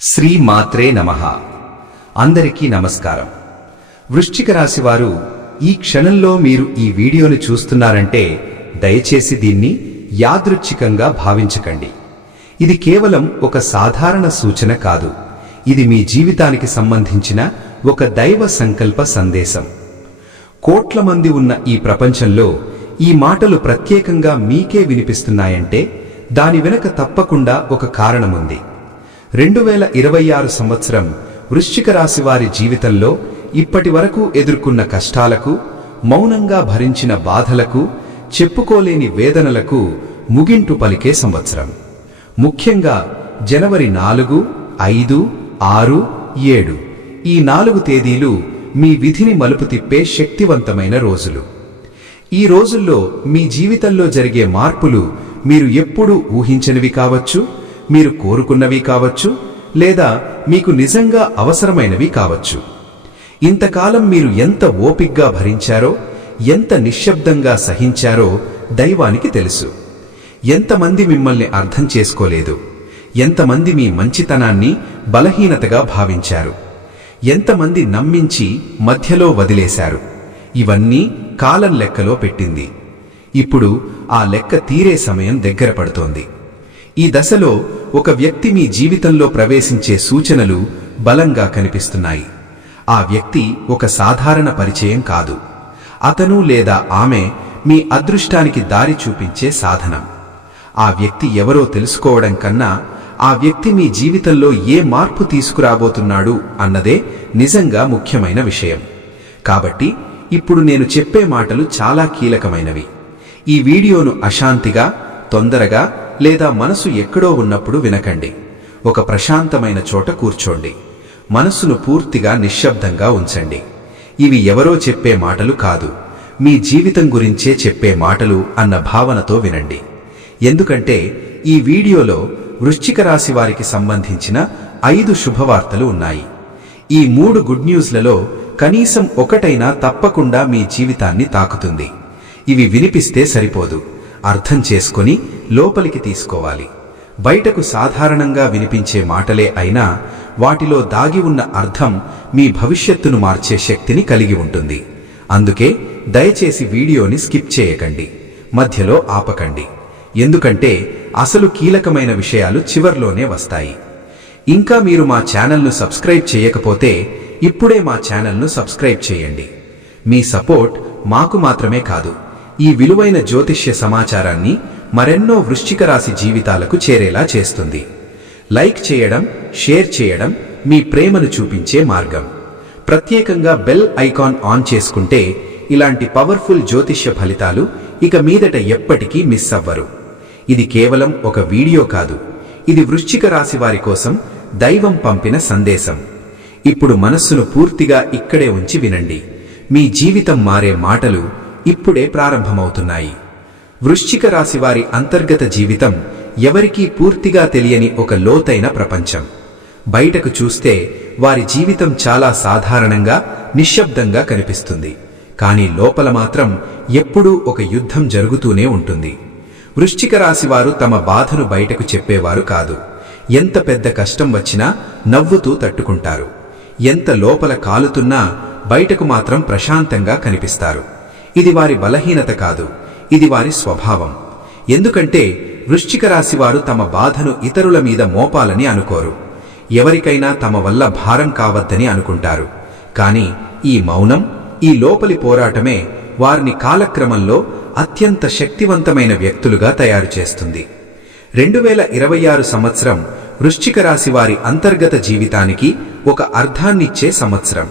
శ్రీ మాత్రే నమః. అందరికీ నమస్కారం. వృశ్చిక రాశి వారు ఈ క్షణంలో మీరు ఈ వీడియోను చూస్తున్నారంటే దయచేసి దీన్ని యాదృచ్ఛికంగా భావించకండి. ఇది కేవలం ఒక సాధారణ సూచన కాదు. ఇది మీ జీవితానికి సంబంధించిన ఒక దైవ సంకల్ప సందేశం. కోట్ల మంది ఉన్న ఈ ప్రపంచంలో ఈ మాటలు ప్రత్యేకంగా మీకే వినిపిస్తున్నాయంటే దాని వెనుక తప్పకుండా ఒక కారణముంది. 2026 సంవత్సరం వృశ్చిక రాశి వారి జీవితంలో ఇప్పటి వరకు ఎదుర్కొన్న కష్టాలకు, మౌనంగా భరించిన బాధలకు, చెప్పుకోలేని వేదనలకు ముగింపు పలికే సంవత్సరం. ముఖ్యంగా జనవరి 4, 5, 6, 7 ఈ 4 తేదీలు మీ విధిని మలుపు తిప్పే శక్తివంతమైన రోజులు. ఈ రోజుల్లో మీ జీవితంలో జరిగే మార్పులు మీరు ఎప్పుడూ ఊహించనివి కావచ్చు, మీరు కోరుకున్నవి కావచ్చు, లేదా మీకు నిజంగా అవసరమైనవి కావచ్చు. ఇంతకాలం మీరు ఎంత ఓపిగ్గా భరించారో, ఎంత నిశ్శబ్దంగా సహించారో దైవానికి తెలుసు. ఎంతమంది మిమ్మల్ని అర్థం చేసుకోలేదు, ఎంతమంది మీ మంచితనాన్ని బలహీనతగా భావించారు, ఎంతమంది నమ్మించి మధ్యలో వదిలేశారు. ఇవన్నీ కాలం లెక్కలో పెట్టింది. ఇప్పుడు ఆ లెక్క తీరే సమయం దగ్గర పడుతోంది. ఈ దశలో ఒక వ్యక్తి మీ జీవితంలో ప్రవేశించే సూచనలు బలంగా కనిపిస్తున్నాయి. ఆ వ్యక్తి ఒక సాధారణ పరిచయం కాదు. అతను లేదా ఆమె మీ అదృష్టానికి దారి చూపించే సాధనం. ఆ వ్యక్తి ఎవరో తెలుసుకోవడం కన్నా ఆ వ్యక్తి మీ జీవితంలో ఏ మార్పు తీసుకురాబోతున్నాడు అన్నదే నిజంగా ముఖ్యమైన విషయం. కాబట్టి ఇప్పుడు నేను చెప్పే మాటలు చాలా కీలకమైనవి. ఈ వీడియోను అశాంతిగా, తొందరగా లేదా మనసు ఎక్కడో ఉన్నప్పుడు వినకండి. ఒక ప్రశాంతమైన చోట కూర్చోండి. మనస్సును పూర్తిగా నిశ్శబ్దంగా ఉంచండి. ఇవి ఎవరో చెప్పే మాటలు కాదు, మీ జీవితం గురించే చెప్పే మాటలు అన్న భావనతో వినండి. ఎందుకంటే ఈ వీడియోలో వృశ్చిక రాశి వారికి సంబంధించిన 5 శుభవార్తలు ఉన్నాయి. ఈ 3 గుడ్ న్యూస్లలో కనీసం ఒకటైనా తప్పకుండా మీ జీవితాన్ని తాకుతుంది. ఇవి వినిపిస్తే సరిపోదు, అర్థం చేసుకొని లోపలికి తీసుకోవాలి. బయటకు సాధారణంగా వినిపించే మాటలే అయినా వాటిలో దాగి ఉన్న అర్థం మీ భవిష్యత్తును మార్చే శక్తిని కలిగి ఉంటుంది. అందుకే దయచేసి వీడియోని స్కిప్ చేయకండి, మధ్యలో ఆపకండి. ఎందుకంటే అసలు కీలకమైన విషయాలు చివర్లోనే వస్తాయి. ఇంకా మీరు మా ఛానల్ను సబ్స్క్రైబ్ చేయకపోతే ఇప్పుడే మా ఛానల్ను సబ్స్క్రైబ్ చేయండి. మీ సపోర్ట్ మాకు మాత్రమే కాదు, ఈ విలువైన జ్యోతిష్య సమాచారాన్ని మరెన్నో వృశ్చిక రాశి జీవితాలకు చేరేలా చేస్తుంది. లైక్ చేయడం, షేర్ చేయడం మీ ప్రేమను చూపించే మార్గం. ప్రత్యేకంగా బెల్ ఐకాన్ ఆన్ చేసుకుంటే ఇలాంటి పవర్ఫుల్ జ్యోతిష్య ఫలితాలు ఇక మీదట ఎప్పటికీ మిస్ అవ్వరు. ఇది కేవలం ఒక వీడియో కాదు, ఇది వృశ్చిక రాశి వారి కోసం దైవం పంపిన సందేశం. ఇప్పుడు మనస్సును పూర్తిగా ఇక్కడే ఉంచి వినండి. మీ జీవితం మారే మాటలు ఇప్పుడే ప్రారంభమవుతున్నాయి. వృశ్చిక రాశి వారి అంతర్గత జీవితం ఎవరికీ పూర్తిగా తెలియని ఒక లోతైన ప్రపంచం. బయటకు చూస్తే వారి జీవితం చాలా సాధారణంగా, నిశ్శబ్దంగా కనిపిస్తుంది. కానీ లోపల మాత్రం ఎప్పుడూ ఒక యుద్ధం జరుగుతూనే ఉంటుంది. వృశ్చిక రాశి వారు తమ బాధను బయటకు చెప్పేవారు కాదు. ఎంత పెద్ద కష్టం వచ్చినా నవ్వుతూ తట్టుకుంటారు. ఎంత లోపల కాలుతున్నా బయటకు మాత్రం ప్రశాంతంగా కనిపిస్తారు. ఇది వారి బలహీనత కాదు, ఇది వారి స్వభావం. ఎందుకంటే వృశ్చిక రాశి వారు తమ బాధను ఇతరుల మీద మోపాలని అనుకోరు. ఎవరికైనా తమ వల్ల భారం కావద్దని అనుకుంటారు. కానీ ఈ మౌనం, ఈ లోపలి పోరాటమే వారిని కాలక్రమంలో అత్యంత శక్తివంతమైన వ్యక్తులుగా తయారు చేస్తుంది. 2026 సంవత్సరం వృశ్చిక రాశి వారి అంతర్గత జీవితానికి ఒక అర్థాన్నిచ్చే సంవత్సరం.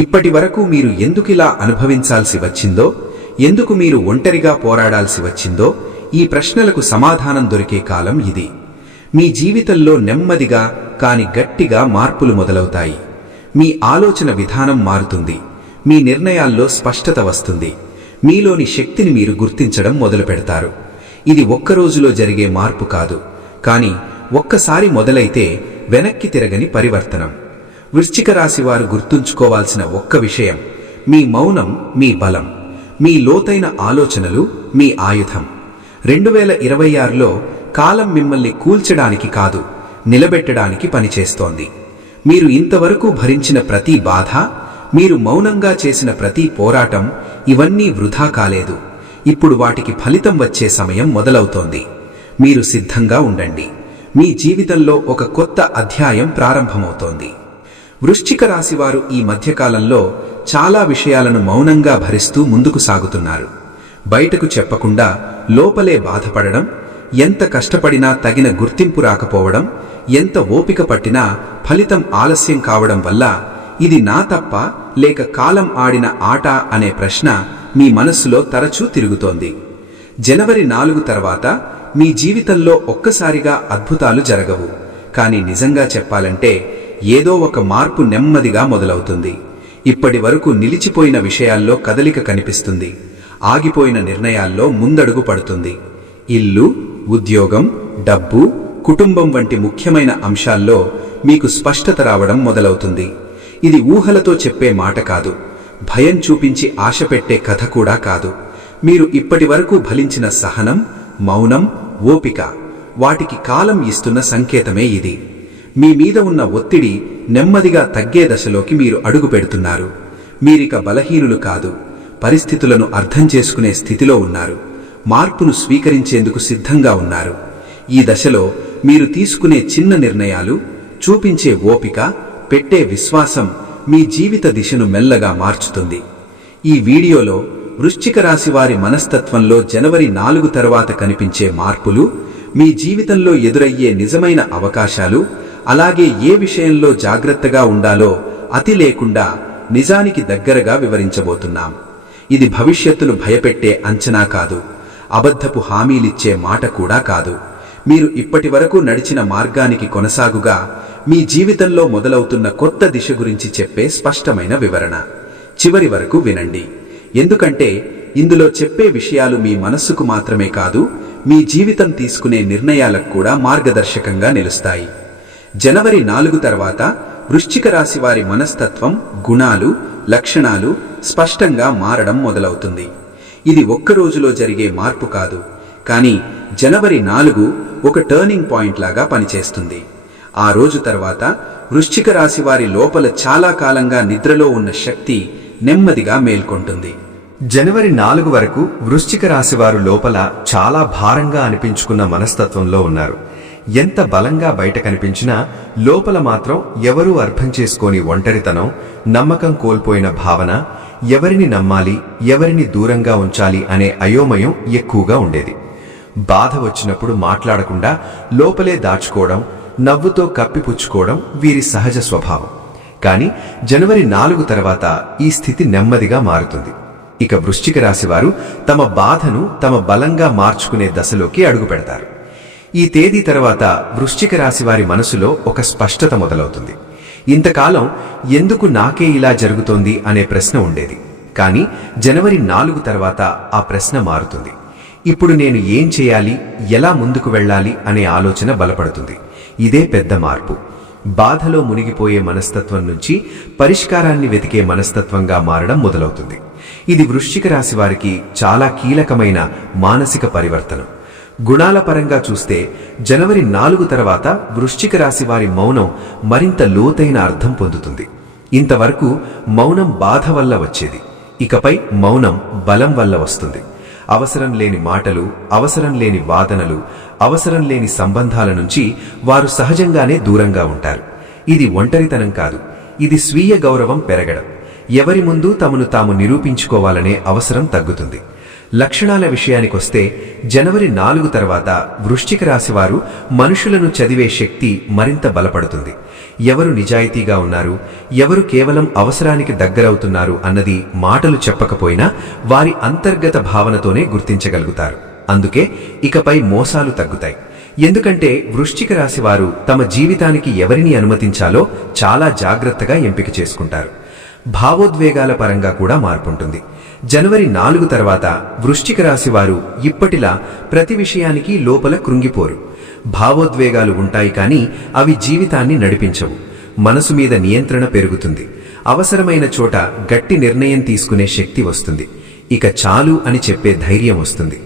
ఇప్పటి వరకు మీరు ఎందుకిలా అనుభవించాల్సి వచ్చిందో, ఎందుకు మీరు ఒంటరిగా పోరాడాల్సి వచ్చిందో ఈ ప్రశ్నలకు సమాధానం దొరికే కాలం ఇది. మీ జీవితంలో నెమ్మదిగా కాని గట్టిగా మార్పులు మొదలవుతాయి. మీ ఆలోచన విధానం మారుతుంది. మీ నిర్ణయాల్లో స్పష్టత వస్తుంది. మీలోని శక్తిని మీరు గుర్తించడం మొదలుపెడతారు. ఇది ఒక్కరోజులో జరిగే మార్పు కాదు, కానీ ఒక్కసారి మొదలైతే వెనక్కి తిరగని పరివర్తనం. వృశ్చిక రాశి వారు గుర్తుంచుకోవాల్సిన ఒక్క విషయం, మీ మౌనం మీ బలం, మీ లోతైన ఆలోచనలు మీ ఆయుధం. 2026లో కాలం మిమ్మల్ని కూల్చడానికి కాదు, నిలబెట్టడానికి పనిచేస్తోంది. మీరు ఇంతవరకు భరించిన ప్రతి బాధ, మీరు మౌనంగా చేసిన ప్రతి పోరాటం, ఇవన్నీ వృధా కాలేదు. ఇప్పుడు వాటికి ఫలితం వచ్చే సమయం మొదలవుతోంది. మీరు సిద్ధంగా ఉండండి. మీ జీవితంలో ఒక కొత్త అధ్యాయం ప్రారంభమవుతోంది. వృశ్చిక రాశివారు ఈ మధ్యకాలంలో చాలా విషయాలను మౌనంగా భరిస్తూ ముందుకు సాగుతున్నారు. బయటకు చెప్పకుండా లోపలే బాధపడడం, ఎంత కష్టపడినా తగిన గుర్తింపు రాకపోవడం, ఎంత ఓపిక పట్టినా ఫలితం ఆలస్యం కావడం వల్ల ఇది నా తప్ప లేక కాలం ఆడిన ఆట అనే ప్రశ్న మీ మనస్సులో తరచూ తిరుగుతోంది. జనవరి 4 తర్వాత మీ జీవితంలో ఒక్కసారిగా అద్భుతాలు జరగవు. కానీ నిజంగా చెప్పాలంటే ఏదో ఒక మార్పు నెమ్మదిగా మొదలవుతుంది. ఇప్పటి వరకు నిలిచిపోయిన విషయాల్లో కదలిక కనిపిస్తుంది. ఆగిపోయిన నిర్ణయాల్లో ముందడుగు పడుతుంది. ఇల్లు, ఉద్యోగం, డబ్బు, కుటుంబం వంటి ముఖ్యమైన అంశాల్లో మీకు స్పష్టత రావడం మొదలవుతుంది. ఇది ఊహలతో చెప్పే మాట కాదు, భయం చూపించి ఆశ పెట్టే కథ కూడా కాదు. మీరు ఇప్పటి వరకు భరించిన సహనం, మౌనం, ఓపిక, వాటికి కాలం ఇస్తున్న సంకేతమే ఇది. మీ మీద ఉన్న ఒత్తిడి నెమ్మదిగా తగ్గే దశలోకి మీరు అడుగు పెడుతున్నారు. మీరిక బలహీనులు కాదు, పరిస్థితులను అర్థం చేసుకునే స్థితిలో ఉన్నారు. మార్పును స్వీకరించేందుకు సిద్ధంగా ఉన్నారు. ఈ దశలో మీరు తీసుకునే చిన్న నిర్ణయాలు, చూపించే ఓపిక, పెట్టే విశ్వాసం మీ జీవిత దిశను మెల్లగా మార్చుతుంది. ఈ వీడియోలో వృశ్చిక రాశి వారి మనస్తత్వంలో జనవరి 4 తర్వాత కనిపించే మార్పులు, మీ జీవితంలో ఎదురయ్యే నిజమైన అవకాశాలు, అలాగే ఏ విషయంలో జాగ్రత్తగా ఉండాలో అతి లేకుండా నిజానికి దగ్గరగా వివరించబోతున్నాం. ఇది భవిష్యత్తును భయపెట్టే అంచనా కాదు, అబద్ధపు హామీలిచ్చే మాట కూడా కాదు. మీరు ఇప్పటి వరకు నడిచిన మార్గానికి కొనసాగుగా మీ జీవితంలో మొదలవుతున్న కొత్త దిశ గురించి చెప్పే స్పష్టమైన వివరణ. చివరి వరకు వినండి, ఎందుకంటే ఇందులో చెప్పే విషయాలు మీ మనస్సుకు మాత్రమే కాదు, మీ జీవితం తీసుకునే నిర్ణయాలకు కూడా మార్గదర్శకంగా నిలుస్తాయి. జనవరి 4 తర్వాత వృశ్చిక రాశి వారి మనస్తత్వం, గుణాలు, లక్షణాలు స్పష్టంగా మారడం మొదలవుతుంది. ఇది ఒక్క రోజులో జరిగే మార్పు కాదు, కానీ జనవరి 4 ఒక టర్నింగ్ పాయింట్ లాగా పనిచేస్తుంది. ఆ రోజు తర్వాత వృశ్చిక రాశి వారి లోపల చాలా కాలంగా నిద్రలో ఉన్న శక్తి నెమ్మదిగా మేల్కొంటుంది. జనవరి 4 వరకు వృశ్చిక రాశివారు లోపల చాలా భారంగా అనిపించుకున్న మనస్తత్వంలో ఉన్నారు. ఎంత బలంగా బయట కనిపించినా లోపల మాత్రం ఎవరూ అర్థం చేసుకోని ఒంటరితనం, నమ్మకం కోల్పోయిన భావన, ఎవరిని నమ్మాలి, ఎవరిని దూరంగా ఉంచాలి అనే అయోమయం ఎక్కువగా ఉండేది. బాధ వచ్చినప్పుడు మాట్లాడకుండా లోపలే దాచుకోవడం, నవ్వుతో కప్పిపుచ్చుకోవడం వీరి సహజ స్వభావం. కానీ జనవరి 4 తర్వాత ఈ స్థితి నెమ్మదిగా మారుతుంది. ఇక వృశ్చిక రాశివారు తమ బాధను తమ బలంగా మార్చుకునే దశలోకి అడుగుపెడతారు. ఈ తేదీ తర్వాత వృశ్చిక రాశివారి మనసులో ఒక స్పష్టత మొదలవుతుంది. ఇంతకాలం ఎందుకు నాకే ఇలా జరుగుతోంది అనే ప్రశ్న ఉండేది. కానీ జనవరి 4 తర్వాత ఆ ప్రశ్న మారుతుంది. ఇప్పుడు నేను ఏం చేయాలి, ఎలా ముందుకు వెళ్ళాలి అనే ఆలోచన బలపడుతుంది. ఇదే పెద్ద మార్పు. బాధలో మునిగిపోయే మనస్తత్వం నుంచి పరిష్కారాన్ని వెతికే మనస్తత్వంగా మారడం మొదలవుతుంది. ఇది వృశ్చిక రాశి వారికి చాలా కీలకమైన మానసిక పరివర్తనం. గుణాల పరంగా చూస్తే జనవరి 4 తర్వాత వృశ్చిక రాశి వారి మౌనం మరింత లోతైన అర్థం పొందుతుంది. ఇంతవరకు మౌనం బాధ వల్ల వచ్చేది, ఇకపై మౌనం బలం వల్ల వస్తుంది. అవసరం లేని మాటలు, అవసరం లేని వాదనలు, అవసరం లేని సంబంధాల నుంచి వారు సహజంగానే దూరంగా ఉంటారు. ఇది ఒంటరితనం కాదు, ఇది స్వీయ గౌరవం పెరగడం. ఎవరి ముందు తమను తాము నిరూపించుకోవాలనే అవసరం తగ్గుతుంది. లక్షణాల విషయానికొస్తే జనవరి 4 తర్వాత వృశ్చిక రాశివారు మనుషులను చదివే శక్తి మరింత బలపడుతుంది. ఎవరు నిజాయితీగా ఉన్నారు, ఎవరు కేవలం అవసరానికి దగ్గరవుతున్నారు అన్నది మాటలు చెప్పకపోయినా వారి అంతర్గత భావనతోనే గుర్తించగలుగుతారు. అందుకే ఇకపై మోసాలు తగ్గుతాయి. ఎందుకంటే వృశ్చిక రాశివారు తమ జీవితానికి ఎవరిని అనుమతించాలో చాలా జాగ్రత్తగా ఎంపిక చేసుకుంటారు. భావోద్వేగాల పరంగా కూడా మార్పుంటుంది. జనవరి 4 తర్వాత వృశ్చిక రాశి వారు ఇప్పటిలా ప్రతి విషయానికి లోపల కృంగిపోరు. భావోద్వేగాలు ఉంటాయి, కానీ అవి జీవితాన్ని నడిపించవు. మనసు మీద నియంత్రణ పెరుగుతుంది. అవసరమైన చోట గట్టి నిర్ణయం తీసుకునే శక్తి వస్తుంది. ఇక చాలు అని చెప్పే ధైర్యం వస్తుంది.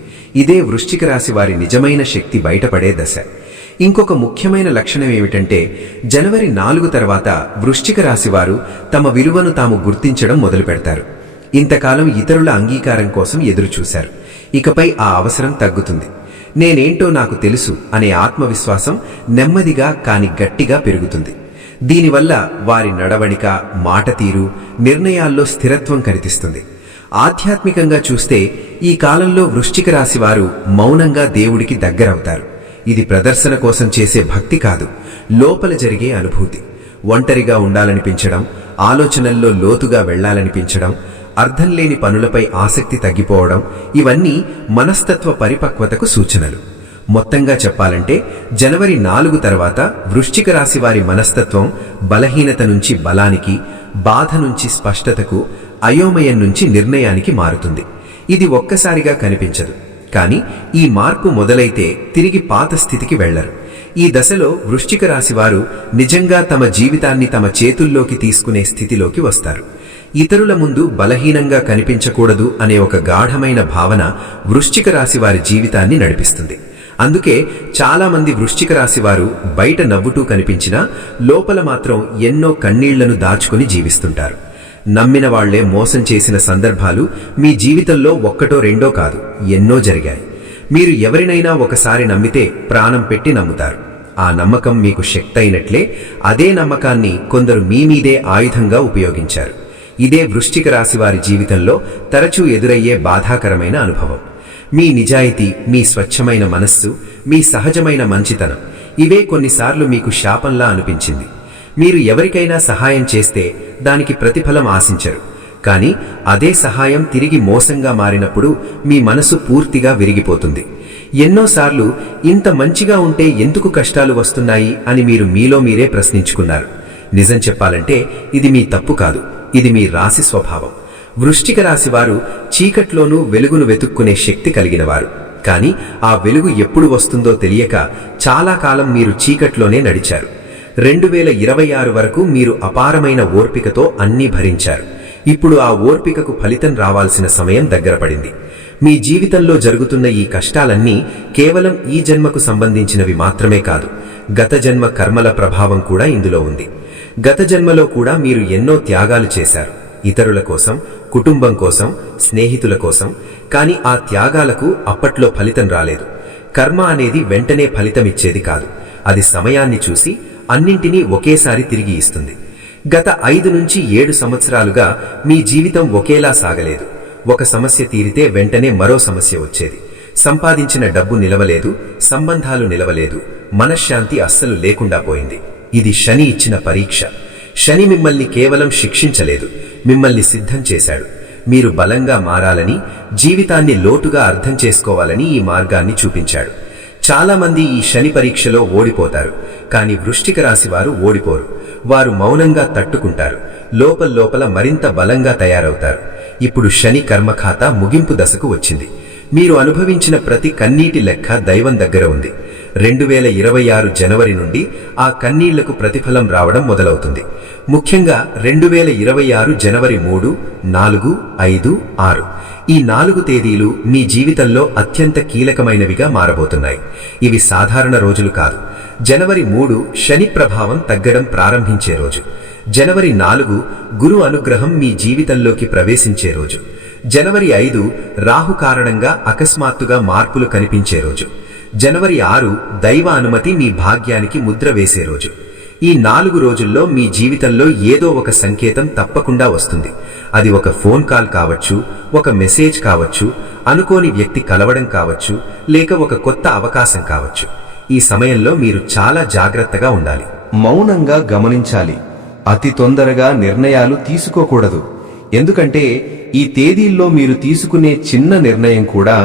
ఇదే వృశ్చిక రాశి వారి నిజమైన శక్తి బయటపడే దశ. ఇంకొక ముఖ్యమైన లక్షణం ఏమిటంటే జనవరి 4 తర్వాత వృశ్చిక రాశి వారు తమ విలువను తాము గుర్తించడం మొదలుపెడతారు. ఇంతకాలం ఇతరుల అంగీకారం కోసం ఎదురుచూశారు. ఇకపై ఆ అవసరం తగ్గుతుంది. నేనేంటో నాకు తెలుసు అనే ఆత్మవిశ్వాసం నెమ్మదిగా కాని గట్టిగా పెరుగుతుంది. దీనివల్ల వారి నడవడిక, మాట తీరు, నిర్ణయాల్లో స్థిరత్వం కనిపిస్తుంది. ఆధ్యాత్మికంగా చూస్తే ఈ కాలంలో వృశ్చిక రాశి వారు మౌనంగా దేవుడికి దగ్గరవుతారు. ఇది ప్రదర్శన కోసం చేసే భక్తి కాదు, లోపల జరిగే అనుభూతి. ఒంటరిగా ఉండాలనిపించడం, ఆలోచనల్లో లోతుగా వెళ్లాలనిపించడం, అర్థం లేని పనులపై ఆసక్తి తగ్గిపోవడం, ఇవన్నీ మనస్తత్వ పరిపక్వతకు సూచనలు. మొత్తంగా చెప్పాలంటే జనవరి 4 తర్వాత వృశ్చిక రాశి వారి మనస్తత్వం బలహీనత నుంచి బలానికి, బాధ నుంచి స్పష్టతకు, అయోమయం నుంచి నిర్ణయానికి మారుతుంది. ఇది ఒక్కసారిగా కనిపించదు, కానీ ఈ మార్పు మొదలైతే తిరిగి పాత స్థితికి వెళ్లరు. ఈ దశలో వృశ్చిక రాశి వారు నిజంగా తమ జీవితాన్ని తమ చేతుల్లోకి తీసుకునే స్థితిలోకి వస్తారు. ఇతరుల ముందు బలహీనంగా కనిపించకూడదు అనే ఒక గాఢమైన భావన వృశ్చిక రాశి వారి జీవితాన్ని నడిపిస్తుంది. అందుకే చాలా మంది వృశ్చిక రాశి వారు బయట నవ్వుతూ కనిపించినా లోపల మాత్రం ఎన్నో కన్నీళ్లను దాచుకుని జీవిస్తుంటారు. నమ్మిన వాళ్లే మోసం చేసిన సందర్భాలు మీ జీవితంలో ఒక్కటో రెండో కాదు, ఎన్నో జరిగాయి. మీరు ఎవరినైనా ఒకసారి నమ్మితే ప్రాణం పెట్టి నమ్ముతారు. ఆ నమ్మకం మీకు శక్తి అయినట్లే అదే నమ్మకాన్ని కొందరు మీ మీదే ఆయుధంగా ఉపయోగించారు. ఇదే వృశ్చిక రాశి వారి జీవితంలో తరచూ ఎదురయ్యే బాధాకరమైన అనుభవం. మీ నిజాయితీ, మీ స్వచ్ఛమైన మనస్సు, మీ సహజమైన మంచితనం, ఇవే కొన్నిసార్లు మీకు శాపంలా అనిపించింది. మీరు ఎవరికైనా సహాయం చేస్తే దానికి ప్రతిఫలం ఆశించరు, కానీ అదే సహాయం తిరిగి మోసంగా మారినప్పుడు మీ మనసు పూర్తిగా విరిగిపోతుంది. ఎన్నోసార్లు ఇంత మంచిగా ఉంటే ఎందుకు కష్టాలు వస్తున్నాయి అని మీరు మీలో మీరే ప్రశ్నించుకున్నారు. నిజం చెప్పాలంటే ఇది మీ తప్పు కాదు, ఇది మీ రాశి స్వభావం. వృశ్చిక రాశి వారు చీకట్లోనూ వెలుగును వెతుక్కునే శక్తి కలిగినవారు. కానీ ఆ వెలుగు ఎప్పుడు వస్తుందో తెలియక చాలా కాలం మీరు చీకట్లోనే నడిచారు. 2026 వరకు మీరు అపారమైన ఓర్పికతో అన్నీ భరించారు. ఇప్పుడు ఆ ఓర్పికకు ఫలితం రావాల్సిన సమయం దగ్గర పడింది. మీ జీవితంలో జరుగుతున్న ఈ కష్టాలన్నీ కేవలం ఈ జన్మకు సంబంధించినవి మాత్రమే కాదు, గత జన్మ కర్మల ప్రభావం కూడా ఇందులో ఉంది. గత జన్మలో కూడా మీరు ఎన్నో త్యాగాలు చేశారు, ఇతరుల కోసం, కుటుంబం కోసం, స్నేహితుల కోసం. కానీ ఆ త్యాగాలకు అప్పట్లో ఫలితం రాలేదు. కర్మ అనేది వెంటనే ఫలితమిచ్చేది కాదు, అది సమయాన్ని చూసి అన్నింటినీ ఒకేసారి తిరిగి ఇస్తుంది. గత 5 నుంచి 7 సంవత్సరాలుగా మీ జీవితం ఒకేలా సాగలేదు. ఒక సమస్య తీరితే వెంటనే మరో సమస్య వచ్చేది. సంపాదించిన డబ్బు నిలవలేదు, సంబంధాలు నిలవలేదు, మనశ్శాంతి అస్సలు లేకుండా పోయింది. ఇది శని ఇచ్చిన పరీక్ష. శని మిమ్మల్ని కేవలం శిక్షించలేదు, మిమ్మల్ని సిద్ధం చేశాడు. మీరు బలంగా మారాలని, జీవితాన్ని లోతుగా అర్థం చేసుకోవాలని ఈ మార్గాన్ని చూపించాడు. చాలా మంది ఈ శని పరీక్షలో ఓడిపోతారు, కానీ వృశ్చిక రాశి వారు ఓడిపోరు. వారు మౌనంగా తట్టుకుంటారు, లోపల మరింత బలంగా తయారవుతారు. ఇప్పుడు శని కర్మఖాతా ముగింపు దశకు వచ్చింది. మీరు అనుభవించిన ప్రతి కన్నీటి లెక్క దైవం దగ్గర ఉంది. 2026 జనవరి నుండి ఆ కన్నీళ్లకు ప్రతిఫలం రావడం మొదలవుతుంది. ముఖ్యంగా 2026 జనవరి 3, 4, 5, 6 ఈ 4 తేదీలు మీ జీవితంలో అత్యంత కీలకమైనవిగా మారబోతున్నాయి. ఇవి సాధారణ రోజులు కాదు. జనవరి 3 శని ప్రభావం తగ్గడం ప్రారంభించే రోజు. జనవరి 4 గురు అనుగ్రహం మీ జీవితంలోకి ప్రవేశించే రోజు. జనవరి 5 రాహు కారణంగా అకస్మాత్తుగా మార్పులు కనిపించే రోజు. జనవరి 6 దైవ అనుమతి మీ భాగ్యానికి ముద్ర వేసే రోజు. ఈ 4 రోజుల్లో మీ జీవితంలో ఏదో ఒక సంకేతం తప్పకుండా వస్తుంది. అది ఒక ఫోన్ కాల్ కావచ్చు, ఒక మెసేజ్ కావచ్చు, అనుకోని వ్యక్తి కలవడం కావచ్చు, లేక ఒక కొత్త అవకాశం కావచ్చు. ఈ సమయంలో మీరు చాలా జాగ్రత్తగా ఉండాలి. మౌనంగా గమనించాలి. అతి తొందరగా నిర్ణయాలు తీసుకోకూడదు. ఎందుకంటే ఈ తేదీల్లో మీరు తీసుకునే చిన్న నిర్ణయం కూడా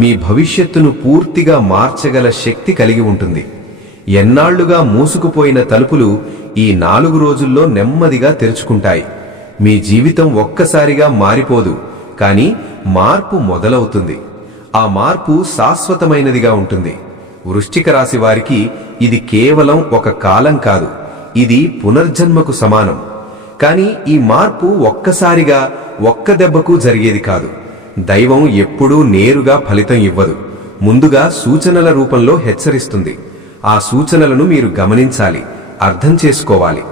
మీ భవిష్యత్తును పూర్తిగా మార్చగల శక్తి కలిగి ఉంటుంది. ఎన్నాళ్లుగా మూసుకుపోయిన తలుపులు ఈ 4 రోజుల్లో నెమ్మదిగా తెరుచుకుంటాయి. మీ జీవితం ఒక్కసారిగా మారిపోదు, కానీ మార్పు మొదలవుతుంది. ఆ మార్పు శాశ్వతమైనదిగా ఉంటుంది. వృశ్చిక రాశి వారికి ఇది కేవలం ఒక కాలం కాదు, ఇది పునర్జన్మకు సమానం. కానీ ఈ మార్పు ఒక్కసారిగా ఒక్క దెబ్బకు జరిగేది కాదు. దైవం ఎప్పుడూ నేరుగా ఫలితం ఇవ్వదు, ముందుగా సూచనల రూపంలో హెచ్చరిస్తుంది. ఆ సూచనలను మీరు గమనించాలి, అర్థం చేసుకోవాలి.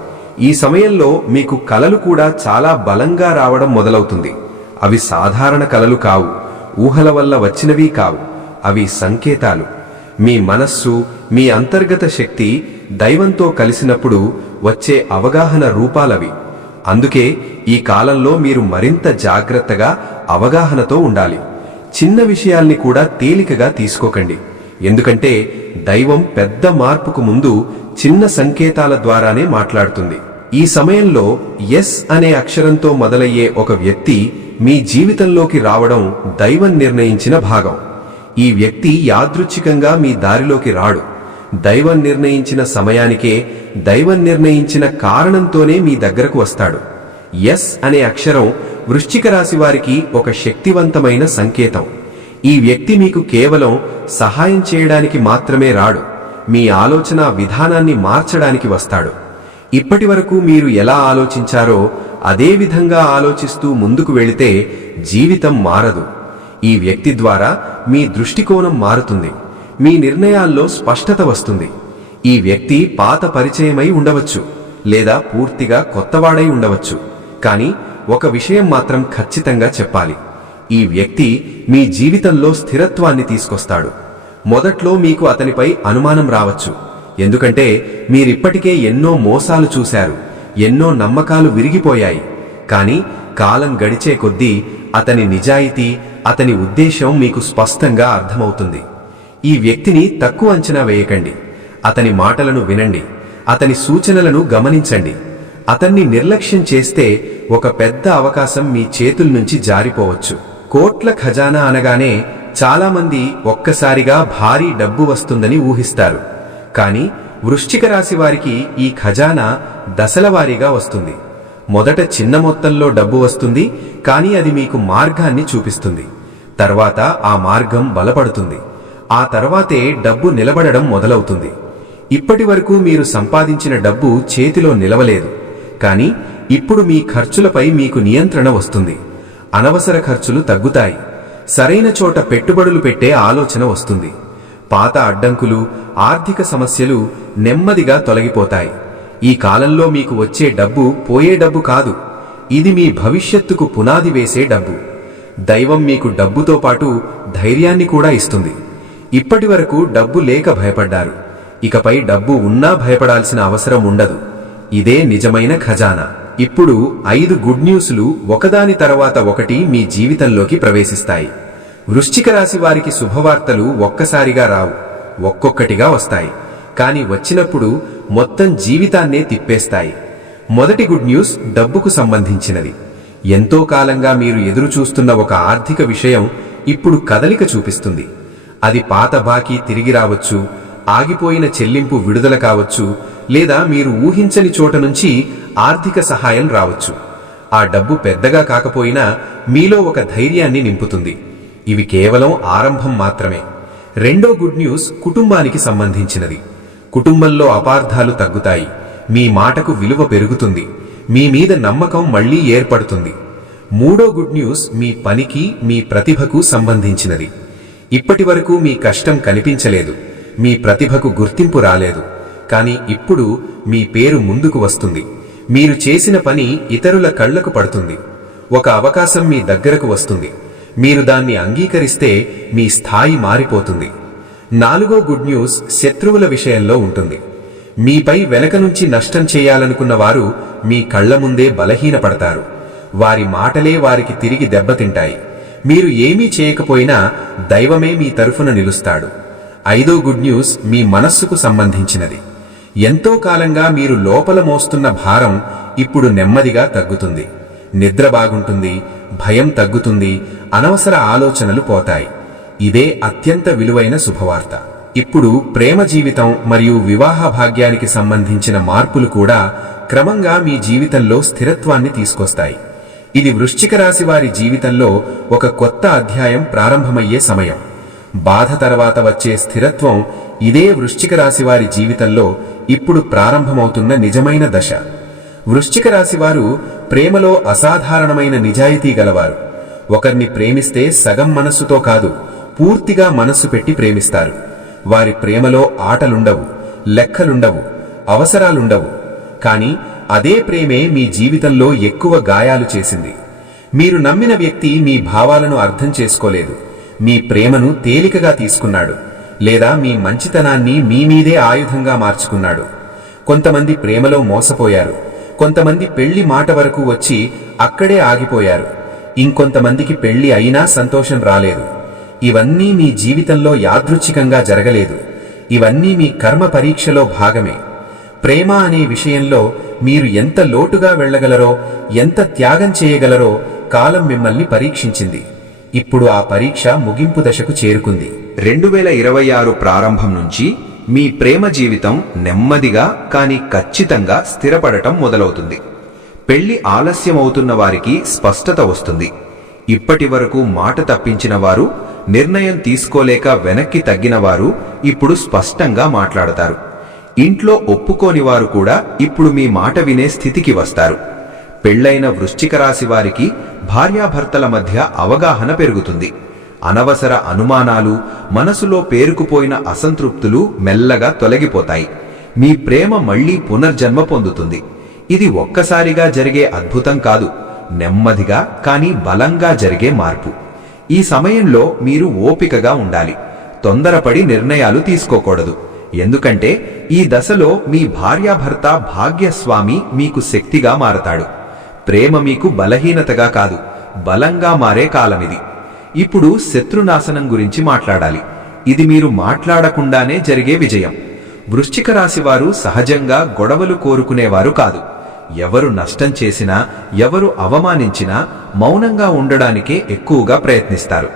ఈ సమయంలో మీకు కలలు కూడా చాలా బలంగా రావడం మొదలవుతుంది. అవి సాధారణ కలలు కావు, ఊహల వల్ల వచ్చినవి కావు. అవి సంకేతాలు. మీ మనస్సు, మీ అంతర్గత శక్తి దైవంతో కలిసినప్పుడు వచ్చే అవగాహన రూపాలవి. అందుకే ఈ కాలంలో మీరు మరింత జాగ్రత్తగా, అవగాహనతో ఉండాలి. చిన్న విషయాల్ని కూడా తేలికగా తీసుకోకండి. ఎందుకంటే దైవం పెద్ద మార్పుకు ముందు చిన్న సంకేతాల ద్వారానే మాట్లాడుతుంది. ఈ సమయంలో ఎస్ అనే అక్షరంతో మొదలయ్యే ఒక వ్యక్తి మీ జీవితంలోకి రావడం దైవం నిర్ణయించిన భాగం. ఈ వ్యక్తి యాదృచ్ఛికంగా మీ దారిలోకి రాడు. దైవం నిర్ణయించిన సమయానికే, దైవం నిర్ణయించిన కారణంతోనే మీ దగ్గరకు వస్తాడు. ఎస్ అనే అక్షరం వృశ్చిక రాశి వారికి ఒక శక్తివంతమైన సంకేతం. ఈ వ్యక్తి మీకు కేవలం సహాయం చేయడానికి మాత్రమే రాడు, మీ ఆలోచన విధానాన్ని మార్చడానికి వస్తాడు. ఇప్పటి వరకు మీరు ఎలా ఆలోచించారో అదే విధంగా ఆలోచిస్తూ ముందుకు వెళితే జీవితం మారదు. ఈ వ్యక్తి ద్వారా మీ దృష్టికోణం మారుతుంది, మీ నిర్ణయాల్లో స్పష్టత వస్తుంది. ఈ వ్యక్తి పాత పరిచయమై ఉండవచ్చు, లేదా పూర్తిగా కొత్తవాడై ఉండవచ్చు. కానీ ఒక విషయం మాత్రం ఖచ్చితంగా చెప్పాలి, ఈ వ్యక్తి మీ జీవితంలో స్థిరత్వాన్ని తీసుకొస్తాడు. మొదట్లో మీకు అతనిపై అనుమానం రావచ్చు, ఎందుకంటే మీరిప్పటికే ఎన్నో మోసాలు చూశారు, ఎన్నో నమ్మకాలు విరిగిపోయాయి. కానీ కాలం గడిచే కొద్దీ అతని నిజాయితీ, అతని ఉద్దేశం మీకు స్పష్టంగా అర్థమవుతుంది. ఈ వ్యక్తిని తక్కువ అంచనా వేయకండి. అతని మాటలను వినండి, అతని సూచనలను గమనించండి. అతన్ని నిర్లక్ష్యం చేస్తే ఒక పెద్ద అవకాశం మీ చేతుల నుంచి జారిపోవచ్చు. కోట్ల ఖజానా అనగానే చాలామంది ఒక్కసారిగా భారీ డబ్బు వస్తుందని ఊహిస్తారు. కానీ వృశ్చిక రాశి వారికి ఈ ఖజానా దశలవారీగా వస్తుంది. మొదట చిన్న మొత్తంలో డబ్బు వస్తుంది, కానీ అది మీకు మార్గాన్ని చూపిస్తుంది. తర్వాత ఆ మార్గం బలపడుతుంది. ఆ తర్వాతే డబ్బు నిలబడడం మొదలవుతుంది. ఇప్పటి వరకు మీరు సంపాదించిన డబ్బు చేతిలో నిలవలేదు, కానీ ఇప్పుడు మీ ఖర్చులపై మీకు నియంత్రణ వస్తుంది. అనవసర ఖర్చులు తగ్గుతాయి. సరైన చోట పెట్టుబడులు పెట్టే ఆలోచన వస్తుంది. పాత అడ్డంకులు, ఆర్థిక సమస్యలు నెమ్మదిగా తొలగిపోతాయి. ఈ కాలంలో మీకు వచ్చే డబ్బు పోయే డబ్బు కాదు, ఇది మీ భవిష్యత్తుకు పునాది వేసే డబ్బు. దైవం మీకు డబ్బుతో పాటు ధైర్యాన్ని కూడా ఇస్తుంది. ఇప్పటి వరకు డబ్బు లేక భయపడ్డారు, ఇకపై డబ్బు ఉన్నా భయపడాల్సిన అవసరం ఉండదు. ఇదే నిజమైన ఖజానా. ఇప్పుడు 5 గుడ్ న్యూస్లు ఒకదాని తర్వాత ఒకటి మీ జీవితంలోకి ప్రవేశిస్తాయి. వృశ్చిక రాశి వారికి శుభవార్తలు ఒక్కసారిగా రావు, ఒక్కొక్కటిగా వస్తాయి. కానీ వచ్చినప్పుడు మొత్తం జీవితాన్నే తిప్పేస్తాయి. మొదటి గుడ్ న్యూస్ డబ్బుకు సంబంధించినది. ఎంతో కాలంగా మీరు ఎదురు చూస్తున్న ఒక ఆర్థిక విషయం ఇప్పుడు కదలిక చూపిస్తుంది. అది పాత బాకీ తిరిగి రావచ్చు, ఆగిపోయిన చెల్లింపు విడుదల కావచ్చు, లేదా మీరు ఊహించని చోట నుంచి ఆర్థిక సహాయం రావచ్చు. ఆ డబ్బు పెద్దగా కాకపోయినా మీలో ఒక ధైర్యాన్ని నింపుతుంది. ఇవి కేవలం ఆరంభం మాత్రమే. రెండో గుడ్ న్యూస్ కుటుంబానికి సంబంధించినది. కుటుంబంలో అపార్థాలు తగ్గుతాయి, మీ మాటకు విలువ పెరుగుతుంది, మీ మీద నమ్మకం మళ్లీ ఏర్పడుతుంది. మూడో గుడ్ న్యూస్ మీ పనికి, మీ ప్రతిభకు సంబంధించినది. ఇప్పటి వరకు మీ కష్టం కనిపించలేదు, మీ ప్రతిభకు గుర్తింపు రాలేదు. కానీ ఇప్పుడు మీ పేరు ముందుకు వస్తుంది. మీరు చేసిన పని ఇతరుల కళ్లకు పడుతుంది. ఒక అవకాశం మీ దగ్గరకు వస్తుంది. మీరు దాన్ని అంగీకరిస్తే మీ స్థాయి మారిపోతుంది. నాలుగో గుడ్ న్యూస్ శత్రువుల విషయంలో ఉంటుంది. మీపై వెనక నుంచి నష్టం చేయాలనుకున్న వారు మీ కళ్ల ముందే బలహీనపడతారు. వారి మాటలే వారికి తిరిగి దెబ్బతింటాయి. మీరు ఏమీ చేయకపోయినా దైవమే మీ తరఫున నిలుస్తాడు. ఐదో గుడ్ న్యూస్ మీ మనస్సుకు సంబంధించినది. ఎంతో కాలంగా మీరు లోపల మోస్తున్న భారం ఇప్పుడు నెమ్మదిగా తగ్గుతుంది. నిద్ర బాగుంటుంది, భయం తగ్గుతుంది, అనవసర ఆలోచనలు పోతాయి. ఇదే అత్యంత విలువైన శుభవార్త. ఇప్పుడు ప్రేమ జీవితం మరియు వివాహ భాగ్యానికి సంబంధించిన మార్పులు కూడా క్రమంగా మీ జీవితంలో స్థిరత్వాన్ని తీసుకొస్తాయి. ఇది వృశ్చిక రాశి వారి జీవితంలో ఒక కొత్త అధ్యాయం ప్రారంభమయ్యే సమయం. బాధ తర్వాత వచ్చే స్థిరత్వం ఇదే వృశ్చిక రాశి వారి జీవితంలో ఇప్పుడు ప్రారంభమవుతున్న నిజమైన దశ. వృశ్చిక రాశి వారు ప్రేమలో అసాధారణమైన నిజాయితీ గలవారు. ఒకరిని ప్రేమిస్తే సగం మనస్సుతో కాదు, పూర్తిగా మనస్సు పెట్టి ప్రేమిస్తారు. వారి ప్రేమలో ఆటలుండవు, లెక్కలుండవు, అవసరాలుండవు. కాని అదే ప్రేమే మీ జీవితంలో ఎక్కువ గాయాలు చేసింది. మీరు నమ్మిన వ్యక్తి మీ భావాలను అర్థం చేసుకోలేదు, మీ ప్రేమను తేలికగా తీసుకున్నాడు, లేదా మీ మంచితనాన్ని మీ మీదే ఆయుధంగా మార్చుకున్నాడు. కొంతమంది ప్రేమలో మోసపోయారు, కొంతమంది పెళ్లి మాట వరకు వచ్చి అక్కడే ఆగిపోయారు, ఇంకొంతమందికి పెళ్లి అయినా సంతోషం రాలేదు. ఇవన్నీ మీ జీవితంలో యాదృచ్ఛికంగా జరగలేదు, ఇవన్నీ మీ కర్మ పరీక్షలో భాగమే. ప్రేమ అనే విషయంలో మీరు ఎంత లోటుగా వెళ్లగలరో, ఎంత త్యాగం చేయగలరో కాలం మిమ్మల్ని పరీక్షించింది. ఇప్పుడు ఆ పరీక్ష ముగింపు దశకు చేరుకుంది. 2026 ప్రారంభం నుంచి మీ ప్రేమ జీవితం నెమ్మదిగా కానీ ఖచ్చితంగా స్థిరపడటం మొదలవుతుంది. పెళ్లి ఆలస్యమవుతున్న వారికి స్పష్టత వస్తుంది. ఇప్పటి వరకు మాట తప్పించిన వారు, నిర్ణయం తీసుకోలేక వెనక్కి తగ్గిన వారు ఇప్పుడు స్పష్టంగా మాట్లాడతారు. ఇంట్లో ఒప్పుకోని వారు కూడా ఇప్పుడు మీ మాట వినే స్థితికి వస్తారు. పెళ్లైన వృశ్చిక రాశి వారికి భార్యాభర్తల మధ్య అవగాహన పెరుగుతుంది. అనవసర అనుమానాలు, మనసులో పేరుకుపోయిన అసంతృప్తులు మెల్లగా తొలగిపోతాయి. మీ ప్రేమ మళ్లీ పునర్జన్మ పొందుతుంది. ఇది ఒక్కసారిగా జరిగే అద్భుతం కాదు, నెమ్మదిగా కానీ బలంగా జరిగే మార్పు. ఈ సమయంలో మీరు ఓపికగా ఉండాలి, తొందరపడి నిర్ణయాలు తీసుకోకూడదు. ఎందుకంటే ఈ దశలో మీ భార్యాభర్త భాగ్యస్వామి మీకు శక్తిగా మారతాడు. ప్రేమ మీకు బలహీనతగా కాదు, బలంగా మారే కాలమిది. ఇప్పుడు శత్రునాశనం గురించి మాట్లాడాలి. ఇది మీరు మాట్లాడకుండానే జరిగే విజయం. వృశ్చిక రాశి వారు సహజంగా గొడవలు కోరుకునేవారు కాదు. ఎవరు నష్టం చేసినా, ఎవరు అవమానించినా మౌనంగా ఉండడానికే ఎక్కువగా ప్రయత్నిస్తారు.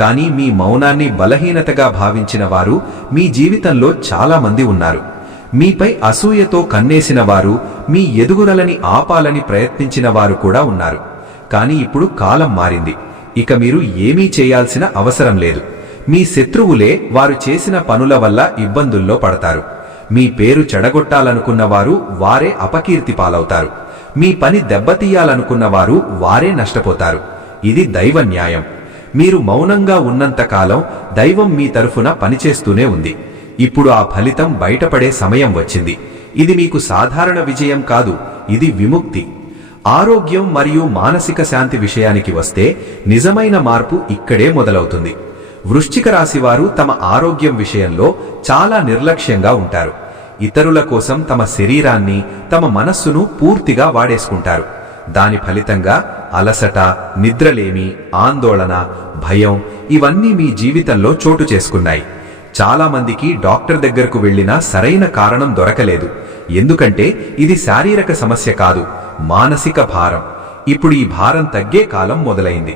కానీ మీ మౌనాన్ని బలహీనతగా భావించిన వారు మీ జీవితంలో చాలా మంది ఉన్నారు. మీపై అసూయతో కన్నేసిన వారు, మీ ఎదుగుదలని ఆపాలని ప్రయత్నించిన వారు కూడా ఉన్నారు. కానీ ఇప్పుడు కాలం మారింది. ఇక మీరు ఏమీ చేయాల్సిన అవసరం లేదు. మీ శత్రువులే వారు చేసిన పనుల వల్ల ఇబ్బందుల్లో పడతారు. మీ పేరు చెడగొట్టాలనుకున్న వారు వారే అపకీర్తి పాలవుతారు. మీ పని దెబ్బతీయాలనుకున్న వారు వారే నష్టపోతారు. ఇది దైవ న్యాయం. మీరు మౌనంగా ఉన్నంతకాలం దైవం మీ తరఫున పనిచేస్తూనే ఉంది. ఇప్పుడు ఆ ఫలితం బయటపడే సమయం వచ్చింది. ఇది మీకు సాధారణ విజయం కాదు, ఇది విముక్తి. ఆరోగ్యం మరియు మానసిక శాంతి విషయానికి వస్తే నిజమైన మార్పు ఇక్కడే మొదలవుతుంది. వృశ్చిక రాశివారు తమ ఆరోగ్యం విషయంలో చాలా నిర్లక్ష్యంగా ఉంటారు. ఇతరుల కోసం తమ శరీరాన్ని, తమ మనస్సును పూర్తిగా వాడేసుకుంటారు. దాని ఫలితంగా అలసట, నిద్రలేమి, ఆందోళన, భయం ఇవన్నీ మీ జీవితంలో చోటు చేసుకున్నాయి. చాలా మందికి డాక్టర్ దగ్గరకు వెళ్లినా సరైన కారణం దొరకలేదు. ఎందుకంటే ఇది శారీరక సమస్య కాదు, మానసిక భారం. ఇప్పుడు ఈ భారం తగ్గే కాలం మొదలైంది.